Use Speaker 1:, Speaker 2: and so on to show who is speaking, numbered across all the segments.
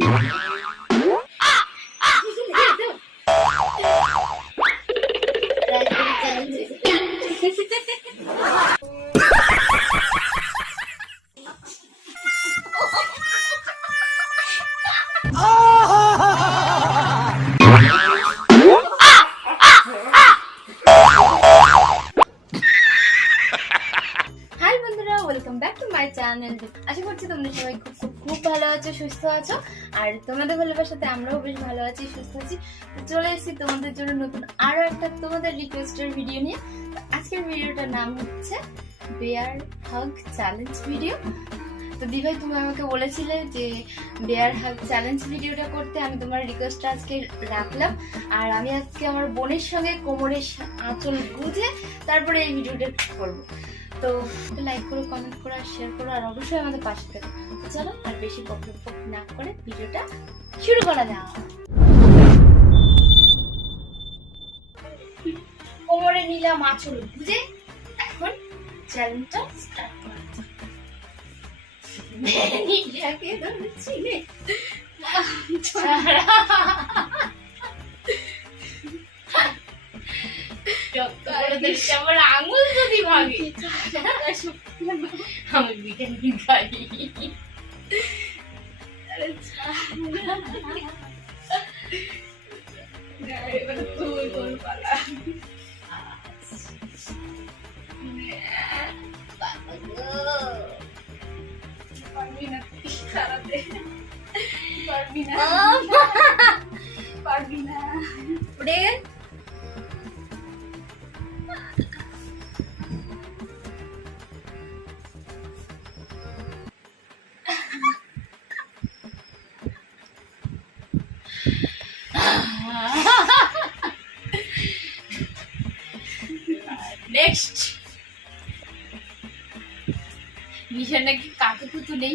Speaker 1: 啊啊啊！哈哈哈哈哈哈！মাই channel আশা করছি তোমরা সবাই খুব খুব খুব ভালো আছো, সুস্থ আছো। আর তোমাদের ভালোবাসাতে আমরাও বেশ ভালো আছি, সুস্থ আছি। চলে এসেছি তোমাদের জন্য নতুন আরও একটা তোমাদের রিকোয়েস্টের ভিডিও নিয়ে। আজকের ভিডিওটার নাম হচ্ছে বেয়ার হাগ চ্যালেঞ্জ ভিডিও তো দিভাই, তুমি আমাকে বলেছিলে যে বেয়ার হাগ চ্যালেঞ্জ ভিডিওটা করতে। আমি তোমার রিকোয়েস্টটা আজকে রাখলাম। আর আমি আজকে আমার বোনের সঙ্গে কোমরের আঁচল গুঁজে তারপরে এই ভিডিওটা করব। তো লাইক করো কমেন্ট করো আর শেয়ার করো। আর অবশ্যই আমাদের পাশে থাকো। চলো, আর বেশি বকবক না করে ভিডিওটা শুরু করা যাক। কোমরে নিলাম আঁচল বুঝে এখন চ্যালেঞ্জটা স্টার্ট যাক নিজেকে ধরেছি রে। ছাড়া। যত বড় দেখছি আমার আঙুল যদি ভাঙে আমি বিরিয়ানি খাই
Speaker 2: পারবি না। পারবি না।
Speaker 1: নেক্সট মিশন নাকি কাকু কুতু নেই?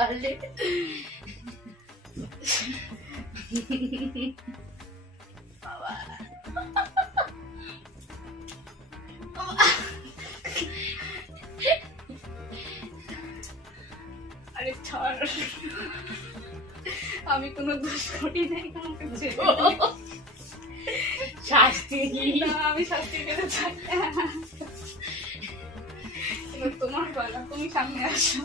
Speaker 1: পারলে
Speaker 2: আরে ছাড়। আমি কোনো দোষ করি নাই আমাকে।
Speaker 1: শাস্তি
Speaker 2: না আমি শাস্তি পেতে চাই। তোমার পালা তুমি সামনে আসো।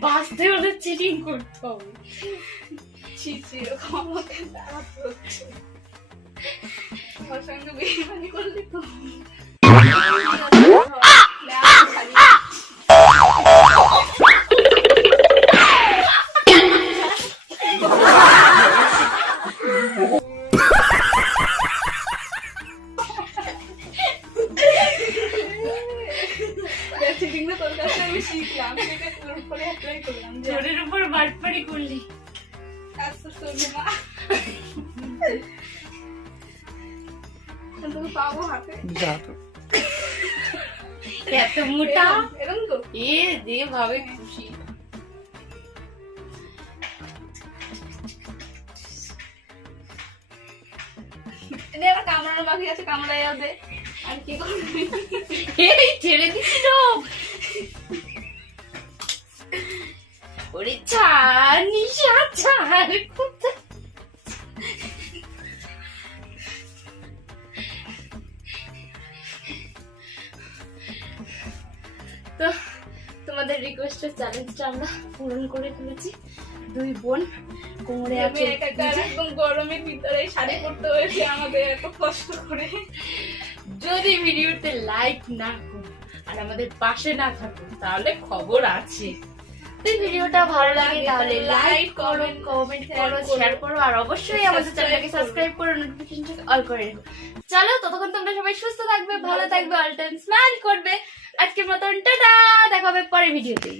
Speaker 1: বাঁচতে হলে চিটিং করতে হবে
Speaker 2: আমার সঙ্গে বিয়ে করলে তো শিখলাম সেটা তোর উপরে অ্যাপ্লাই করলাম
Speaker 1: জোরের উপর বাটপাড়ি করলি।
Speaker 2: কাজ তো করবি না পাবো হাতে
Speaker 3: যা তো।
Speaker 1: এত মোটা?
Speaker 2: এরকম- এরকম তো
Speaker 1: এ যে ভাবে খুশি।
Speaker 2: এনে আবার কামড়ানো বাকি আছে কামড়াই যাবে আর কি করবি?
Speaker 1: এই ছেড়ে দিছিল ওরে ছাড় নিশা ছাড় তো তোমাদের রিকোয়েস্টের চ্যালেঞ্জটা আমরা পূরণ করে ফেলেছি দুই বোন কোমরে আছে
Speaker 2: একদম গরমের ভিতরে শাড়ি পরতে হয়েছে আমাদের এত কষ্ট করে
Speaker 1: যদি ভিডিওতে লাইক না করো আর আমাদের পাশে না থাকো তাহলে খবর আছে। যদি ভিডিওটা ভালো লাগে তাহলে লাইক করো কমেন্ট করো। শেয়ার করো আর অবশ্যই আমাদের চ্যানেলটাকে সাবস্ক্রাইব করো। নোটিফিকেশনটা অল করে রেখো। চলো ততক্ষণ তোমরা সবাই সুস্থ থাকবে ভালো থাকবে অল টাইম স্মাইল করবে। আজকের মতন টাটা! দেখা হবে পরের ভিডিওতে।